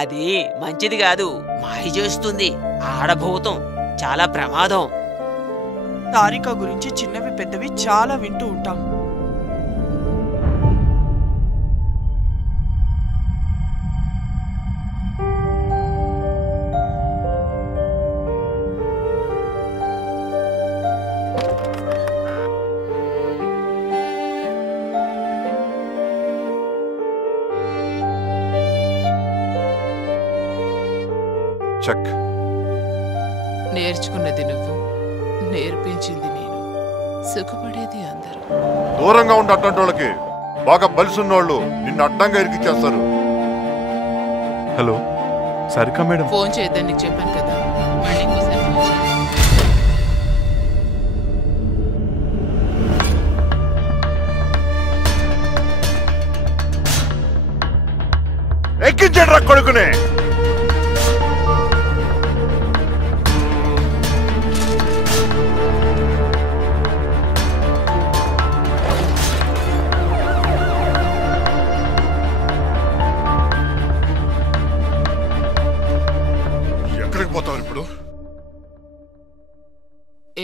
అది మంచిది కాదు, మాయ చేస్తుంది. ఆడభూతం, చాలా ప్రమాదం. తారిక గురించి చిన్నవి పెద్దవి చాలా వింటూ ఉంటాం. చెక్. నేర్చుకున్నది నువ్వు, నేర్పించింది నేను, సుఖపడేది అందరూ. దూరంగా ఉండే అట్లాంటి వాళ్ళకి బాగా బలిసున్నోళ్ళు నిన్ను అడ్డంగా ఇరికిచ్చేస్తారు. హలో సరికా మేడం, ఫోన్ చేద్దాం నీకు చెప్పాను కదా, మళ్ళీ ఇంకోసారి ఫోన్ చేయి. ఎక్కించండి రా కొడుకునే.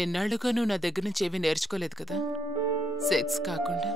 ఎన్నాళ్ళుగా నువ్వు నా దగ్గర నుంచి ఏమీ నేర్చుకోలేదు కదా, సెక్స్ కాకుండా.